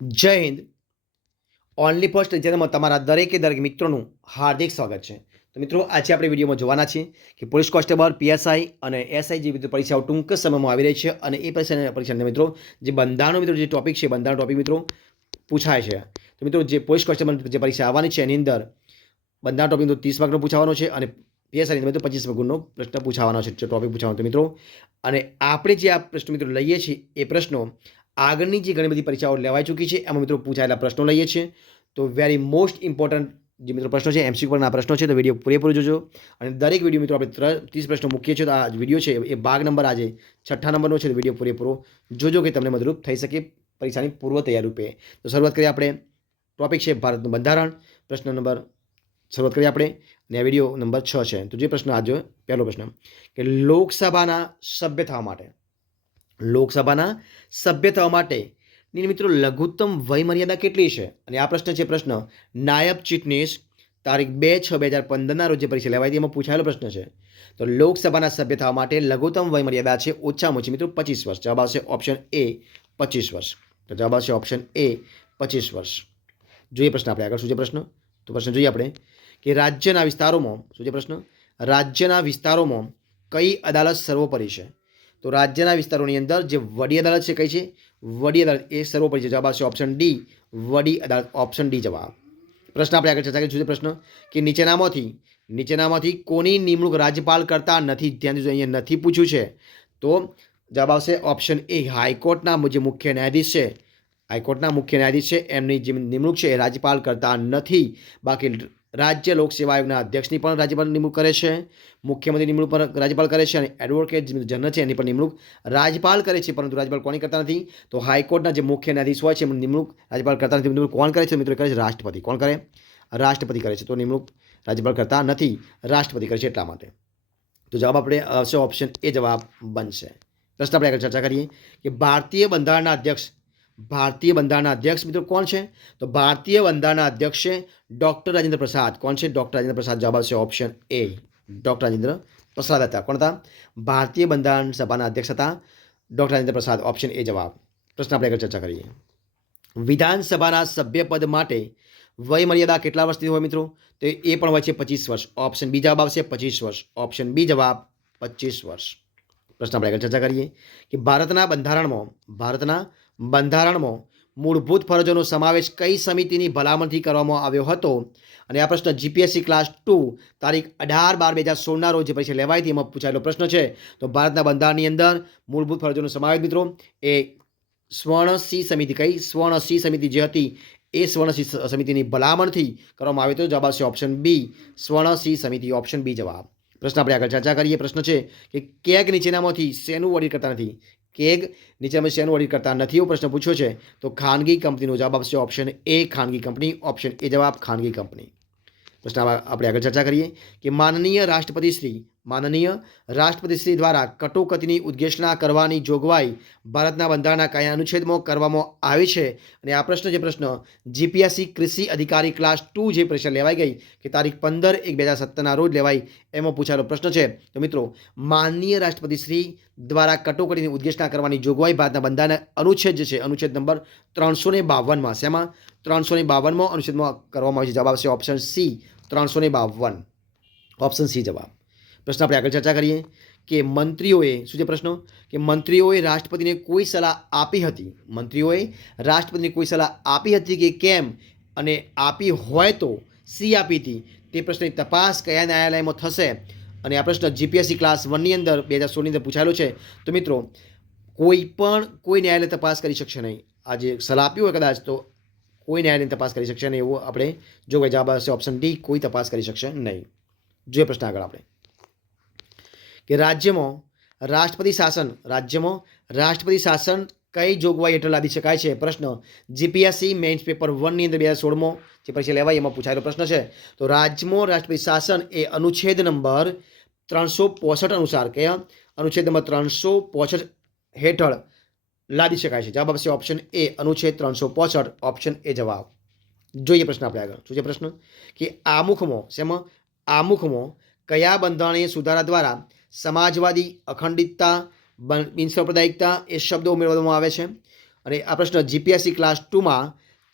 જય Hind. Only first ચેનલમાં તમારા દરેકે દરેક મિત્રોનું હાર્દિક સ્વાગત છે. તો મિત્રો, આજે આપણે વિડીયોમાં જોવાના છીએ કે પોલીસ કોન્સ્ટેબલ, પીએસઆઈ અને એસઆઈ જેવી પરીક્ષાઓ ટૂંક સમયમાં આવી રહી છે અને એ પરીક્ષાના મિત્રો જે બંધારણનો મિત્રો જે ટોપિક છે, બંધારણ ટોપિક મિત્રો પૂછાય છે. તો મિત્રો, જે પોલીસ કોન્સ્ટેબલ જે પરીક્ષા આવવાની છે એની અંદર બંધારણ ટોપિક મિત્રો 30 માર્કનો પૂછાવાનો છે અને પીએસઆઈ મિત્રો 25 ગુણનો પ્રશ્ન પૂછાવાનો છે, જે ટોપિક પૂછાવાનો મિત્રો. અને આપણે જે આ પ્રશ્નો મિત્રો લઈએ છીએ એ પ્રશ્નો આગળની જે ઘણી બધી પરીક્ષાઓ લેવાઈ ચૂકી છે એમાં મિત્રો પૂછાયેલા પ્રશ્નો લઈએ છીએ. તો વેરી મોસ્ટ ઇમ્પોર્ટન્ટ જે મિત્રો પ્રશ્નો છે, એમસીક્યુ પરના પ્રશ્નો છે, તો વિડીયો પૂરેપૂરો જોજો. અને દરેક વિડીયો મિત્રો આપણે 30 પ્રશ્નો મૂકીએ છીએ. તો આ વિડીયો છે એ ભાગ નંબર આજે 6ઠ્ઠા નંબરનો છે. તો વિડીયો પૂરેપૂરો જોજો કે તમને મદદરૂપ થઈ શકે પરીક્ષાની પૂર્વ તૈયારી રૂપે. તો શરૂઆત કરીએ આપણે. ટોપિક છે ભારતનું બંધારણ. પ્રશ્ન નંબર શરૂઆત કરીએ આપણે અને આ વિડીયો નંબર 6 છે. તો જે પ્રશ્ન આજે પહેલો પ્રશ્ન કે લોકસભાના સભ્ય થવા માટેની મિત્રો લઘુત્તમ વય મર્યાદા કેટલી છે? અને આ પ્રશ્ન છે પ્રશ્ન નાયબ ચીફનીસ તારીખ 2/6/2015 રોજ જે પરીક્ષા લેવાઈ હતી એમાં પૂછાયેલો પ્રશ્ન છે. તો લોકસભાના સભ્ય થવા માટે લઘુત્તમ વય મર્યાદા છે ઓછામાં ઓછી મિત્રો 25 વર્ષ. જવાબ આવશે ઓપ્શન એ 25 વર્ષ. તો જવાબ આવશે ઓપ્શન એ 25 વર્ષ. જોઈએ પ્રશ્ન આપણે આગળ શું છે પ્રશ્ન. તો પ્રશ્ન જોઈએ આપણે કે રાજ્યના વિસ્તારોમાં કઈ અદાલત સર્વોપરી છે? તો રાજ્યના વિસ્તારોની અંદર જે વડી અદાલત છે કઈ છે? વડી અદાલત એ સર્વોપરી છે. જવાબ આવશે ઓપ્શન ડી વડી અદાલત. ઓપ્શન ડી જવાબ. પ્રશ્ન આપણે આગળ ચર્ચા કરીશું. પ્રશ્ન કે નીચેનામાંથી કોની નિમણૂક રાજ્યપાલ કરતા નથી? ધ્યાન દીધું, અહીંયા નથી પૂછ્યું છે. તો જવાબ આવશે ઓપ્શન એ હાઈકોર્ટના જે મુખ્ય ન્યાયાધીશ છે એમની જે નિમણૂક છે એ રાજ્યપાલ કરતા નથી. બાકી રાજ્ય લોકસેવા આયોગના અધ્યક્ષની પણ રાજ્યપાલ નિમણૂક કરે છે, મુખ્યમંત્રી નિમણૂક પણ રાજ્યપાલ કરે છે અને એડવોકેટ જનરલ છે એની પણ નિમણૂક રાજ્યપાલ કરે છે. પરંતુ રાજ્યપાલ કોની કરતા નથી? તો હાઈકોર્ટના જે મુખ્ય ન્યાયાધીશ હોય છે એમની નિમણૂક રાજ્યપાલ કરતા નથી. નિમણૂક કોણ કરે છે મિત્રો? કરે છે રાષ્ટ્રપતિ. કોણ કરે? રાષ્ટ્રપતિ કરે છે. તો નિમણૂક રાજ્યપાલ કરતા નથી, રાષ્ટ્રપતિ કરે છે એટલા માટે. તો જવાબ આપણે આવશે ઓપ્શન એ જવાબ બનશે. પ્રશ્ન આપણે આગળ ચર્ચા કરીએ કે ભારતીય બંધારણના અધ્યક્ષ મિત્રો કોણ છે? તો ભારતીય બંધારણના અધ્યક્ષ છે ડૉક્ટર રાજેન્દ્ર પ્રસાદ. કોણ છે? ડૉક્ટર રાજેન્દ્ર પ્રસાદ. જવાબ આવશે option A doctor Rajendra Prasad હતા. કોણ હતા? ભારતીય બંધારણ સભાના અધ્યક્ષ હતા doctor Rajendra Prasad. Option A જવાબ. પ્રશ્ન આપણે આગળ ચર્ચા કરીએ. વિધાનસભાના સભ્યપદ માટે વય મર્યાદા કેટલા વર્ષથી હોય મિત્રો? તો એ પણ હોય છે 25 વર્ષ. ઓપ્શન બી જવાબ આવશે 25 વર્ષ. ઓપ્શન બી જવાબ 25 વર્ષ. પ્રશ્ન આપણે આગળ ચર્ચા કરીએ કે ભારતના બંધારણમાં મૂળભૂત ફરજોનો સમાવેશ કઈ સમિતિની ભલામણથી કરવામાં આવ્યો હતો? અને આ પ્રશ્ન જીપીએસસી ક્લાસ 2 તારીખ 18/12/2016 રોજ જે પરીક્ષા લેવાઈ હતી એમાં પૂછાયેલો પ્રશ્ન છે. તો ભારતના બંધારણની અંદર મૂળભૂત ફરજોનો સમાવેશ મિત્રો એ સ્વર્ણસિંહ સમિતિ જે હતી એ સ્વર્ણસિંહ સમિતિની ભલામણથી કરવામાં આવ્યો હતો. જવાબ આવશે ઓપ્શન બી સ્વર્ણસિંહ સમિતિ. ઓપ્શન બી જવાબ. પ્રશ્ન આપણે આગળ ચર્ચા કરીએ. પ્રશ્ન છે કે કેગ નીચેનામાંથી શેનું ઓડિટ કરતા નથી? શેનું ઓડિટ કરતા નથી એવો પ્રશ્ન પૂછ્યો છે. તો ખાનગી કંપનીનો જવાબ આવશે ઓપ્શન એ ખાનગી કંપની. ઓપ્શન એ જવાબ ખાનગી કંપની. પ્રશ્ન આપણે આગળ ચર્ચા કરીએ કે માનનીય રાષ્ટ્રપતિશ્રી દ્વારા કટોકટીની ઉદ્ઘોષણા કરવાની જોગવાઈ ભારતના બંધારણના કયા અનુચ્છેદમાં કરવામાં આવી છે? અને આ પ્રશ્ન જીપીએસસી કૃષિ અધિકારી ક્લાસ 2 જે પરીક્ષા લેવાઈ ગઈ કે તારીખ 15/1/2017 રોજ લેવાઈ એમાં પૂછાયેલો પ્રશ્ન છે. તો મિત્રો, માનનીય રાષ્ટ્રપતિશ્રી દ્વારા કટોકટીની ઉદ્ઘોષણા કરવાની જોગવાઈ ભારતના બંધારણના અનુચ્છેદ જે છે અનુચ્છેદ નંબર 352માં શેમાં 352માં અનુચ્છેદમાં કરવામાં આવી છે. જવાબ આવશે ઓપ્શન સી 352. ઓપ્શન સી જવાબ. પ્રશ્ન આપણે આગળ ચર્ચા કરીએ કે મંત્રીઓએ રાષ્ટ્રપતિને કોઈ સલાહ આપી હતી કે કેમ? અને આપી હોય તો સી આપી હતી તે પ્રશ્નની તપાસ કયા ન્યાયાલયમાં થશે? અને આ પ્રશ્ન જીપીએસસી ક્લાસ 1ની અંદર 2016ની અંદર પૂછાયેલો છે. તો મિત્રો, કોઈ ન્યાયાલય તપાસ કરી શકશે નહીં. આ જે સલાહ આપી હોય કદાચ તો કોઈ ન્યાયાલયની તપાસ કરી શકશે નહીં એવું આપણે જોવાય. જવાબ આવશે ઓપ્શન ડી કોઈ તપાસ કરી શકશે નહીં. જોઈએ પ્રશ્ન આગળ આપણે કે રાજ્યમાં રાષ્ટ્રપતિ શાસન કઈ જોગવાઈ હેઠળ લાદી શકાય છે? પ્રશ્ન જીપીએસસી મેઇન્સ પેપર 1ની અંદર 2016માં જે પરીક્ષા લેવાય એમાં પૂછાયેલો પ્રશ્ન છે. તો રાજ્યમાં રાષ્ટ્રપતિ શાસન એ અનુચ્છેદ નંબર 365 અનુસાર કયા અનુચ્છેદ નંબર 365 હેઠળ લાદી શકાય છે? જવાબ આવશે ઓપ્શન એ અનુચ્છેદ 365. ઓપ્શન એ જવાબ. જોઈએ પ્રશ્ન આપણે આગળ શું છે પ્રશ્ન કે આમુખમાં કયા બંધારણીય સુધારા દ્વારા સમાજવાદી, અખંડિતતા, બિનસાંપ્રદાયિકતા એ શબ્દો ઉમેરવામાં આવે છે? અને આ પ્રશ્ન જીપીએસસી ક્લાસ 2માં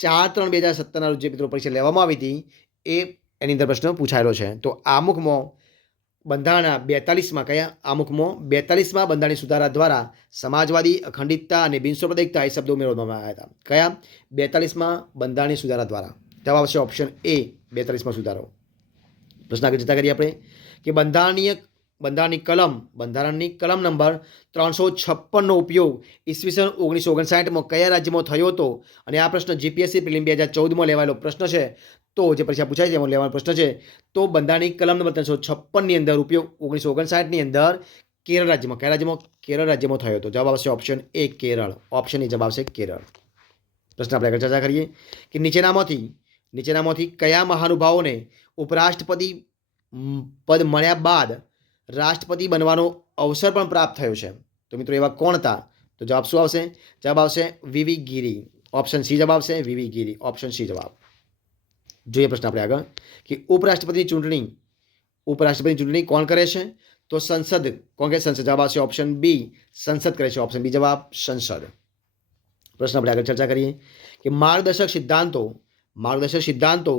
4/3/2017 રોજ જે મિત્રો પરીક્ષા લેવામાં આવી હતી એ એની અંદર પ્રશ્ન પૂછાયેલો છે. તો આમુખમાં બંધારણના 42માં કયા આમુખમાં 42માં બંધારણીય સુધારા દ્વારા સમાજવાદી, અખંડિતતા અને બિનસાંપ્રદાયિકતા એ શબ્દો ઉમેરવામાં આવ્યા હતા. કયા 42માં બંધારણીય સુધારા દ્વારા? જવાબ આવશે ઓપ્શન એ 42માં સુધારો. પ્રશ્ન આગળ ચર્ચા કરીએ આપણે કે બંધારણની કલમ નંબર 356નો ઉપયોગ ઈસવીસન 1959માં કયા રાજ્યમાં થયો હતો? અને આ પ્રશ્ન જીપીએસસી પ્રિલિમ 2014માં લેવાયેલો પ્રશ્ન છે. તો જે પરીક્ષા પૂછાય છે એમાં લેવાનો પ્રશ્ન છે. તો બંધારણની કલમ નંબર 356ની અંદર ઉપયોગ 1959ની અંદર કેરળ રાજ્યમાં, કયા રાજ્યમાં? કેરળ રાજ્યમાં થયો હતો. જવાબ આવશે option A Kerala. Option A જવાબ આવશે કેરળ. પ્રશ્ન આપણે આગળ ચર્ચા કરીએ કે નીચેનામાંથી કયા મહાનુભાવોને ઉપરાષ્ટ્રપતિ પદ મળ્યા બાદ રાષ્ટ્રપતિ બનવાનો અવસર પણ પ્રાપ્ત થયો છે? તો મિત્રો એવા કોણ હતા? તો જવાબ શું આવશે? જવાબ આવશે વીવી ગીરી. ઓપ્શન સી જવાબ આવશે વીવી ગીરી. ઓપ્શન સી જવાબ. જોઈએ પ્રશ્ન આપણે આગળ કે ઉપરાષ્ટ્રપતિની ચૂંટણી કોણ કરે છે? તો સંસદ. કોણ કરે? સંસદ. જવાબ આવશે ઓપ્શન બી સંસદ કરે છે. ઓપ્શન બી જવાબ સંસદ. પ્રશ્ન આપણે આગળ ચર્ચા કરીએ કે માર્ગદર્શક સિદ્ધાંતો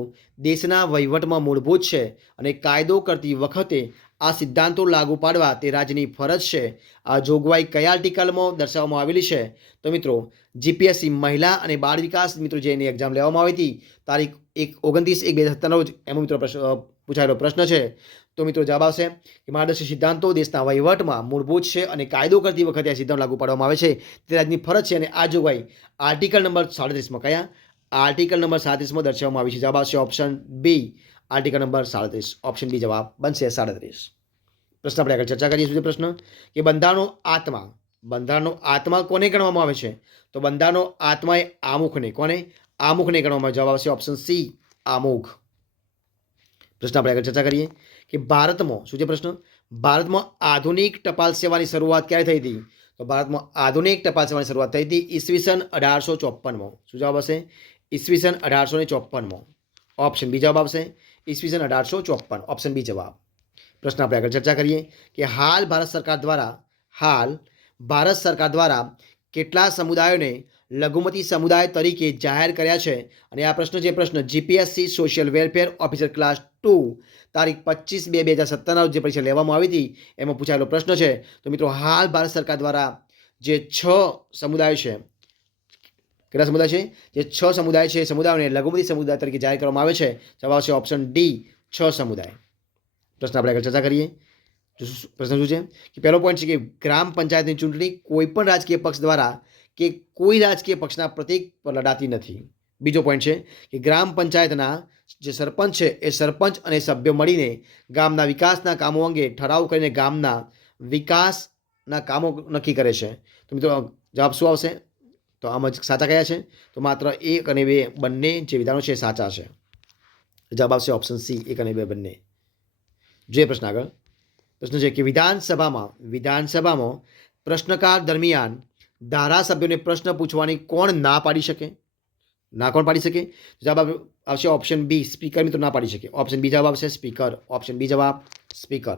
દેશના વહીવટમાં મૂળભૂત છે અને કાયદો કરતી વખતે આ સિદ્ધાંતો લાગુ પાડવા તે રાજ્યની ફરજ છે. આ જોગવાઈ કયા આર્ટિકલમાં દર્શાવવામાં આવેલી છે? તો મિત્રો જીપીએસસી મહિલા અને બાળ વિકાસ મિત્રો જે એની એક્ઝામ લેવામાં આવી હતી તારીખ 29/1/2017 રોજ એમાં મિત્રો પૂછાયેલો પ્રશ્ન છે. તો મિત્રો જવાબ આવશે કે માર્ગદર્શક સિદ્ધાંતો દેશના વહીવટમાં મૂળભૂત છે અને કાયદો કરતી વખતે આ સિદ્ધાંત લાગુ પાડવામાં આવે છે તે રાજ્યની ફરજ છે. અને આ જોગવાઈ આર્ટિકલ નંબર 37માં કયા? આર્ટિકલ નંબર 37માં દર્શાવવામાં આવી છે. જવાબ આવશે option B article number 37. Option B જવાબ બનશે 37. પ્રશ્ન આપણે આગળ ચર્ચા કરીએ. શું પ્રશ્ન કે બંધારણનો આત્મા કોને ગણવામાં આવે છે? તો બંધારણનો આત્મા એ આમુખને ગણવામાં આવે. જવાબ આવશે ઓપ્શન સી આમુખ. પ્રશ્ન આપણે આગળ ચર્ચા કરીએ કે ભારતમાં શું છે પ્રશ્ન? ભારતમાં આધુનિક ટપાલ સેવાની શરૂઆત ક્યારે થઈ હતી? તો ભારતમાં આધુનિક ટપાલ સેવાની શરૂઆત થઈ હતી ઈસવીસન 1854માં. શું જવાબ આવશે? ઈસવીસન 1854માં. ઓપ્શન બી જવાબ આવશે ઈસવીસન 1854. ઓપ્શન બી જવાબ. પ્રશ્ન આપણે આગળ ચર્ચા કરીએ કે હાલ ભારત સરકાર દ્વારા કેટલા સમુદાયોને લઘુમતી સમુદાય તરીકે જાહેર કર્યા છે? અને આ પ્રશ્ન GPSC social welfare officer class 2 તારીખ 25/2/2017 જે પરીક્ષા લેવામાં આવી હતી એમાં પૂછાયેલો પ્રશ્ન છે. તો મિત્રો હાલ ભારત સરકાર દ્વારા જે 6 સમુદાય છે, કેટલા સમુદાય છે? જે 6 સમુદાય છે સમુદાયોને લઘુમતી સમુદાય તરીકે જાહેર કરવામાં આવે છે. જવાબ આવશે ઓપ્શન ડી 6 સમુદાય. પ્રશ્ન આપણે આગળ ચર્ચા કરીએ. પ્રશ્ન શું છે કે પહેલો પોઈન્ટ છે કે ગ્રામ પંચાયતની ચૂંટણી કોઈ પણ રાજકીય પક્ષ દ્વારા કે કોઈ રાજકીય પક્ષના પ્રતીક પર લડાતી નથી. બીજો પોઈન્ટ છે કે ગ્રામ પંચાયતના જે સરપંચ છે એ સરપંચ અને સભ્યો મળીને ગામના વિકાસના કામો અંગે ઠરાવ કરીને ગામના વિકાસના કામો નક્કી કરે છે. તો મિત્રો જવાબ શું આવશે? તો આમાં સાચા કયા છે? તો માત્ર 1 અને 2 બંને જે વિધાનો છે સાચા છે. જવાબ આવશે ઓપ્શન સી 1 અને 2 બંને. જોઈએ પ્રશ્ન આગળ. પ્રશ્ન છે કે વિધાનસભામાં પ્રશ્નકાળ દરમિયાન ધારાસભ્યોને પ્રશ્ન પૂછવાની કોણ ના પાડી શકે? જવાબ આવશે ઓપ્શન બી સ્પીકર મિત્રો ના પાડી શકે. ઓપ્શન બી જવાબ આવશે સ્પીકર. ઓપ્શન બી જવાબ સ્પીકર.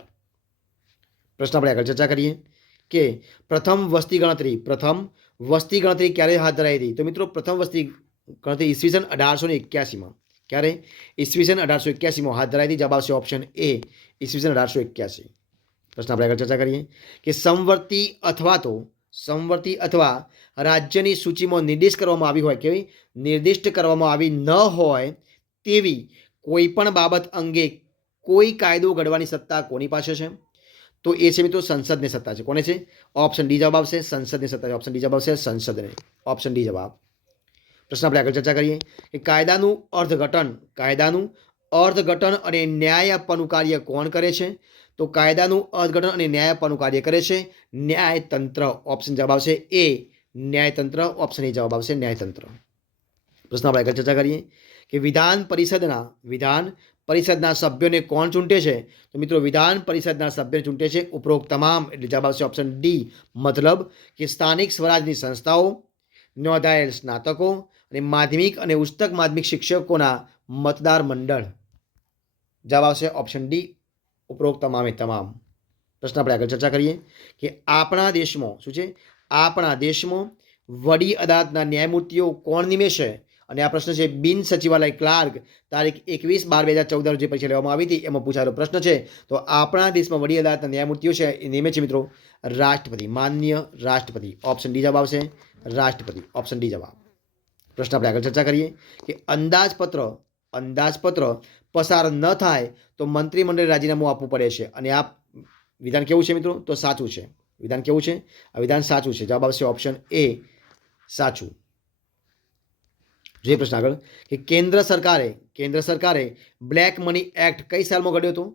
પ્રશ્ન આપણે આગળ ચર્ચા કરીએ કે પ્રથમ વસ્તી ગણતરી ક્યારે હાથ ધરાઈ હતી? તો મિત્રો પ્રથમ વસ્તી ગણતરી ઈસવીસન 1881માં. ક્યારે? ઈસવીસન 1881માં હાથ ધરાઈ હતી. જવાબ આવશે ઓપ્શન એ ઈસવીસન 1881. પ્રશ્ન આપણે આગળ ચર્ચા કરીએ કે સમવર્તી અથવા રાજ્યની સૂચિમાં નિર્દિષ્ટ કરવામાં આવી ન હોય તેવી કોઈ પણ બાબત અંગે કોઈ કાયદો ઘડવાની સત્તા કોની પાસે છે? તો એ છે મિત્રો સંસદની સત્તા છે. કોને છે? ઓપ્શન ડી જવાબ આવશે સંસદની સત્તા છે. ઓપ્શન ડી જવાબ આવશે સંસદને. ઓપ્શન ડી જવાબ. પ્રશ્ન આપણે આગળ ચર્ચા કરીએ કે કાયદાનું અર્થઘટન અને ન્યાય આપવાનું કાર્ય કોણ કરે છે? તો કાયદાનું અર્થઘટન અને ન્યાય આપવાનું કાર્ય કરે છે ન્યાયતંત્ર. ઓપ્શન જવાબ આવશે એ ન્યાયતંત્ર. ઓપ્શન એ જવાબ આવશે ન્યાયતંત્ર. પ્રશ્ન આપણે આગળ ચર્ચા કરીએ કે વિધાન પરિષદના સભ્યોને કોણ ચૂંટે છે? તો મિત્રો વિધાન પરિષદના સભ્યોને ચૂંટે છે ઉપરોક્ત તમામ. એટલે જવાબ આવશે ઓપ્શન ડી મતલબ કે સ્થાનિક સ્વરાજની સંસ્થાઓ, નોંધાયેલ સ્નાતકો અને માધ્યમિક અને ઉચ્ચતર માધ્યમિક શિક્ષકોના મતદાર મંડળ. જવાબ આવશે ઓપ્શન ડી ઉપરોક્ત તમામ. પ્રશ્ન આપણે આગળ ચર્ચા કરીએ કે આપણા દેશમાં વડી અદાલતના ન્યાયમૂર્તિઓ કોણ નિમે છે? અને આ પ્રશ્ન છે બિન સચિવાલય ક્લાર્ક તારીખ 21/12/2014 રોજ જે પરીક્ષા લેવામાં આવી હતી એમાં પૂછાયેલો પ્રશ્ન છે. તો આપણા દેશમાં વડી અદાલતના ન્યાયમૂર્તિઓ છે એ નિમે છે મિત્રો રાષ્ટ્રપતિ, માન્ય રાષ્ટ્રપતિ. ઓપ્શન ડી જવાબ આવશે, રાષ્ટ્રપતિ. ઓપ્શન ડી જવાબ. પ્રશ્ન આપણે આગળ ચર્ચા કરીએ કે અંદાજપત્ર પસાર ન થાય તો મંત્રીમંડળે રાજીનામું આપવું પડે છે. અને આ વિધાન કેવું છે મિત્રો? તો સાચું છે. વિધાન કેવું છે? આ વિધાન સાચું છે. જવાબ આવશે ઓપ્શન એ, સાચું. જોઈએ પ્રશ્ન આગળ કે કેન્દ્ર સરકારે બ્લેક મની એક્ટ કઈ સાલમાં ઘડ્યો હતો?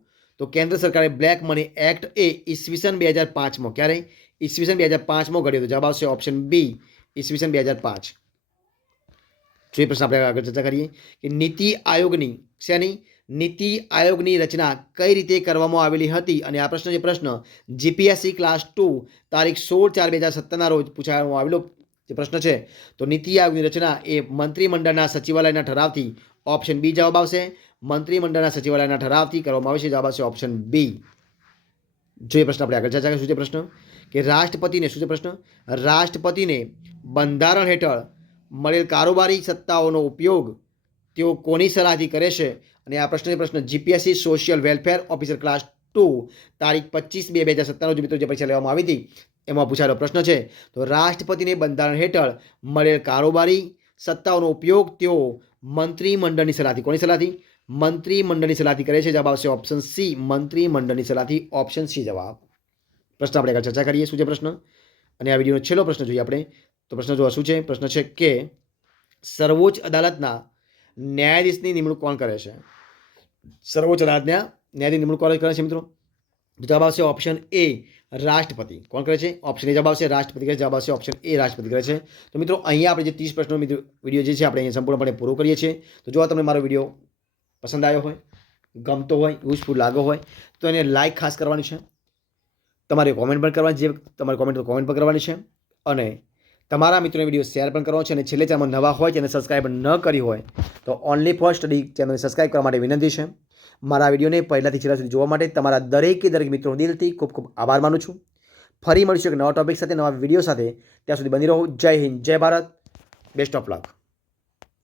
તો કેન્દ્ર સરકારે બ્લેક મની એક્ટ એ ઈસવીસન 2005માં, ક્યારે? ઈસવીસન 2005માં ઘડ્યો હતો. જવાબ આવશે ઓપ્શન બી, ઈસવીસન 2005. જોઈએ પ્રશ્ન આપણે આગળ ચર્ચા કરીએ કે નીતિ આયોગની રચના કઈ રીતે કરવામાં આવેલી હતી? અને આ પ્રશ્ન છે જીપીએસસી ક્લાસ 2 તારીખ 16/4/2017 રોજ પૂછાવામાં આવેલો જે પ્રશ્ન છે. તો નીતિ આયોગની રચના એ મંત્રીમંડળના સચિવાલયના ઠરાવથી, ઓપ્શન બી જવાબ આવશે, મંત્રીમંડળના સચિવાલયના ઠરાવથી કરવામાં આવે છે. જવાબ આવશે ઓપ્શન બી. જોઈએ પ્રશ્ન આપણે આગળ ચર્ચા કરીશું. શું છે પ્રશ્ન કે રાષ્ટ્રપતિને બંધારણ હેઠળ મળેલ કારોબારી સત્તાઓનો ઉપયોગ તેઓ કોની સલાહથી કરે છે? અને આ પ્રશ્ન GPSC social welfare officer class 2 તારીખ 25/2/2017 રોજ મિત્રો જે પરીક્ષા લેવામાં આવી હતી એમાં પૂછાયેલો પ્રશ્ન છે. તો રાષ્ટ્રપતિને બંધારણ હેઠળ મળેલ કારોબારી સત્તાઓનો ઉપયોગ તેઓ મંત્રીમંડળની સલાહથી, કોની સલાહથી? મંત્રીમંડળની સલાહથી કરે છે. જવાબ આવશે ઓપ્શન સી, મંત્રીમંડળની સલાહથી. ઓપ્શન સી જવાબ. પ્રશ્ન આપણે આગળ ચર્ચા કરીએ. શું છે પ્રશ્ન? અને આ વિડીયોનો છેલ્લો પ્રશ્ન જોઈએ આપણે. તો પ્રશ્ન જો શું છે? પ્રશ્ન છે કે સર્વોચ્ચ અદાલતના ન્યાયાધીશની નિમણૂક કોણ કરે છે? સર્વોચ્ચ અદાલતના ન્યાયાધીશ નિમણૂક કોણ કરે છે મિત્રો? જવાબ આવશે ઓપ્શન એ, રાષ્ટ્રપતિ. કોણ કરે છે? ઓપ્શન એ જવાબ આવશે, રાષ્ટ્રપતિ કરે છે. જવાબ આવશે ઓપ્શન એ, રાષ્ટ્રપતિ કરે છે. તો મિત્રો અહીંયા આપણે જે 30 પ્રશ્નનો વિડીયો જે છે આપણે અહીંયા સંપૂર્ણપણે પૂરો કરીએ છીએ. તો જો તમને મારો વિડીયો પસંદ આવ્યો હોય, ગમતો હોય, યુઝફુલ લાગ્યો હોય તો એને લાઇક ખાસ કરવાની છે. તમારે કોમેન્ટ પણ કરવાની, જે તમારે કોમેન્ટ પણ કરવાની છે. અને તમારા મિત્રોને વિડીયો શેર પણ કરવાનો છે. અને છેલ્લે ચેનલમાં નવા હોય તેને સબસ્ક્રાઈબ ન કરી હોય તો ઓનલી ફોર સ્ટડી ચેનલને સબસ્ક્રાઈબ કરવા માટે વિનંતી છે. મારા વિડીયોને પહેલાંથી છેલ્લા સુધી જોવા માટે તમારા દરેક મિત્રો દિલથી ખૂબ ખૂબ આભાર માનું છું. ફરી મળીશું એક નવા ટોપિક સાથે, નવા વિડીયો સાથે. ત્યાં સુધી બની રહો. જય હિન્દ, જય ભારત. Best of luck.